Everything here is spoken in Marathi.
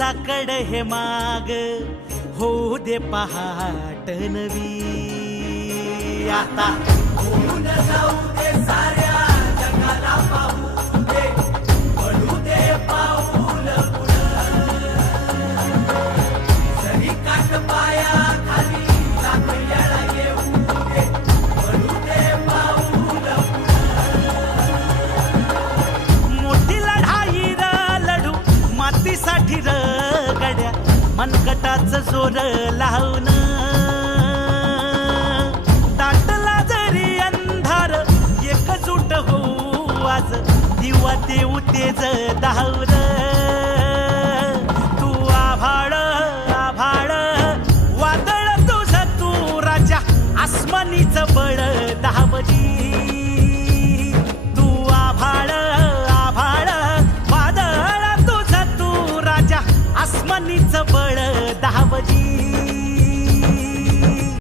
दिवसाकड हे माग होऊ दे पहाट नवी आता होऊन जाऊ दे साऱ्या जगाला पाहू दे पडू दे पाऊल जरी काट पाया खाली लागल्याला येऊ दे पडू दे पाऊल मोठी लढाई र लढू मातीसाठी र गड्या मनगटाचं जोर लावून दाटला जरी अंधार एकजूट होऊ आज दिवा देऊ तेज दावर तू आभाळ आभाळ वादळ तुझ तू राजा आसमानीच बळ दावली तू आभाळ आभाळ वादळ तुझ तू राजा आसमानीच बळ